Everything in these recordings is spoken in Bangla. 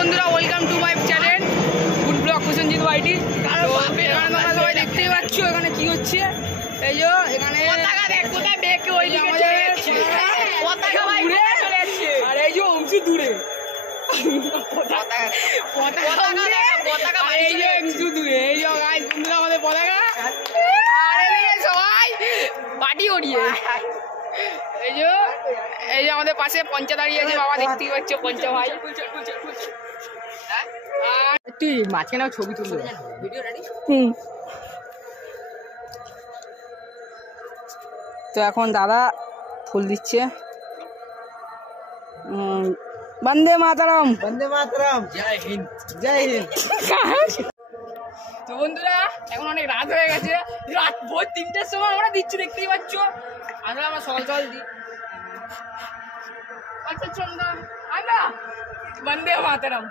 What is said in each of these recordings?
বন্ধুরা, welcome to my channel food blog Prosenjit ভাইটি। তোমরা সবাই দেখতেই পাচ্ছ এখানে কি হচ্ছে। এই যে এখানে আর এই যে অংশু দূরে আমাদের পতাকা সবাই পার্টি করিয়ে। এই যে আমাদের পাশে পঞ্চা দাঁড়িয়ে আছে, বাবা দেখতেই পাচ্ছ পঞ্চা ভাই। তুই মাঝখানে ছবি তুললো। তো এখন দাদা ফুল দিচ্ছে। বন্দে মাতরম, বন্দে মাতরম, জয় হিন্দ, জয় হিন্দ। তো বন্ধুরা এখন অনেক রাত হয়ে গেছে, রাত ভোর 3টের সময় আমরা দিচ্ছি, দেখতেই পাচ্ছ। আসলে আমরা সকাল সকাল দিই। আচ্ছা চন্দা আমরা বন্দে মাতরম।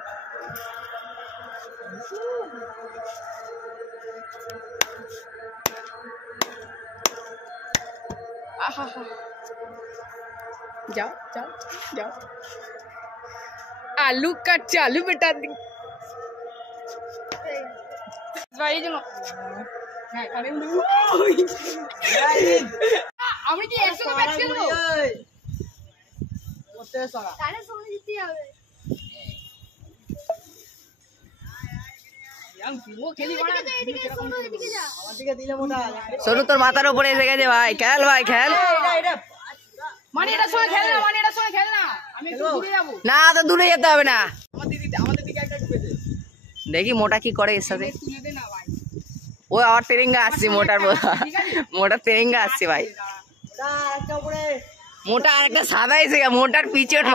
जाओ जाओ जाओ, आलू का चालू बेटा ভাই। এই জন্য আমি কি 100 ম্যাচ খেলবো? সোনু তোর মাথার উপরে এসে গেছে ভাই, খেল ভাই খেল। না তো দূরে যেতে হবে না। দেখি মোটা কি করে এর সাথে। ও আবার তেরেঙ্গা আসছে, মোটার তেরেঙ্গা আসছে ভাই। মোটা আর একটা সাদা এসে গেছে, মোটার পিছন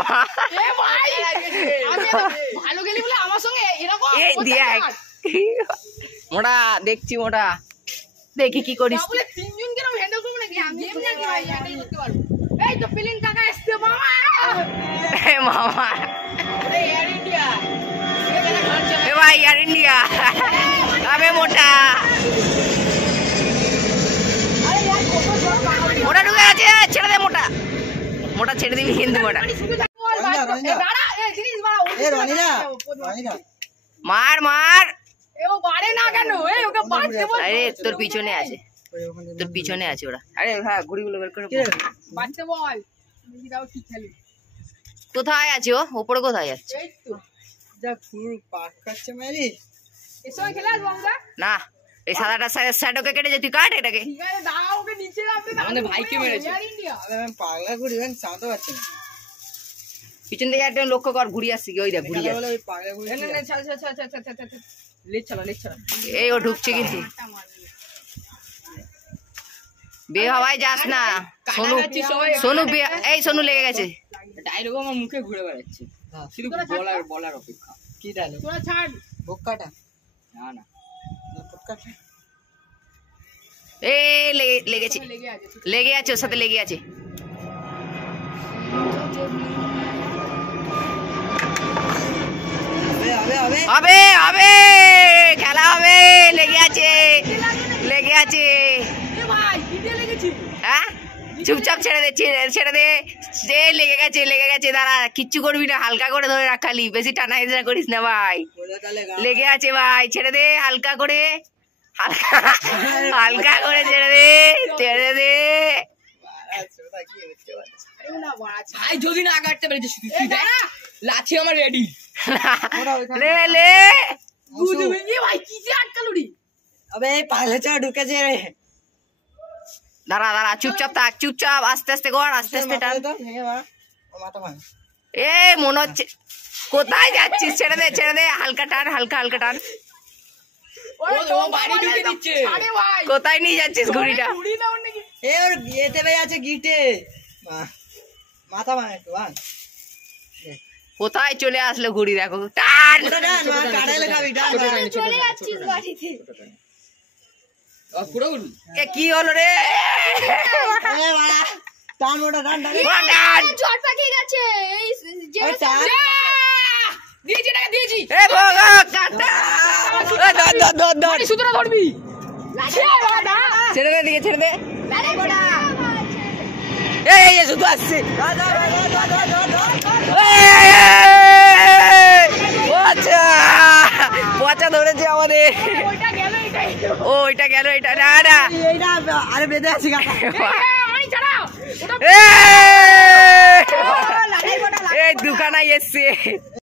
মোটা দেখছি। মোটা দেখি কি করিস। মামা ভাই এয়ার ইন্ডিয়া আবে মোটা মোটা ঢুকে আছে। ছেড়ে দে মোটা, মোটা ছেড়ে দিবি কিন্তু। মোটা মার মার। আরে তোর পিছনে আছে, তোর পিছনে আছে ওরা। আরে হ্যাঁ ঘুড়িগুলো বের করে কোথায় আছে ও? ওপরে কোথায় যাচ্ছে? না এই সাদাটা সাইড ওকে কেটে তুই কাট এটাকে। আমাদের ভাইকে মেরেছে। পাগলা ঘুড়ি চাঁদতে পারছি না। পিছন থেকে একটা লক্ষ্য কর, ঘুরি আসছে কি? ওই দেখ ঘুরি যাচ্ছে। এই ও ঢুকছে কিন্তু বে হওয়ায় যাস না। সোনু সোনু এই সোনু লেগে গেছে। ডায়লগ আমার মুখে ঘুরে বেড়াচ্ছে, শুধু বলার অপেক্ষা। কি ডায়লগ? তোরা ছাড় বক্কাটা। না না বক্কাটা এই লেগেছে, লেগে আছে ওর সাথে, লেগে আছে। হবে হবে খেলা হবে। লেগে আছে, লেগে আছে। হ্যাঁ চুপচাপ ছেড়ে দে, ছেড়ে দে। সে লেগে গেছে, লেগে গেছে। দাঁড়া কিচ্ছু করবি না, হালকা করে ধরে রাখ খালি, বেশি টানা হেঁচড়া করিস না ভাই। লেগে আছে ভাই, ছেড়ে দে হালকা করে, হালকা করে ছেড়ে দে, ছেড়ে দে। যদি না কাটতে পেরেছিস লাঠি আমার রেডি। লে লে ভাই কি যে আটকালুরি। আবে পাগলা চা ঢুকেছে রে। দাঁড়া দাঁড়া চুপচাপ থাক, চুপচাপ আস্তে আস্তে কর, আস্তে আস্তে টান। এ মনে হচ্ছে কোথায় যাচ্ছিস? ছেড়ে দে, ছেড়ে দে, হালকা টান, হালকা হালকা টান। কোথায় নিয়ে যাচ্ছিস ঘুড়িটা? আছে গিটে মাথা কোথায় চলে আসলো ঘুড়ি? দেখো টান। কি হলো রে? ছেড়ে দে দিকে, ছেড়ে দে। এই শুধু আসছে। পড়েছে আমাদের। ওইটা গেল এটাই ও ওইটা গেল, এটা না না এইটা আরে বেঁধে আছি কাকা আমি ছাড়াও ওটা এই দুখানায় এসছে।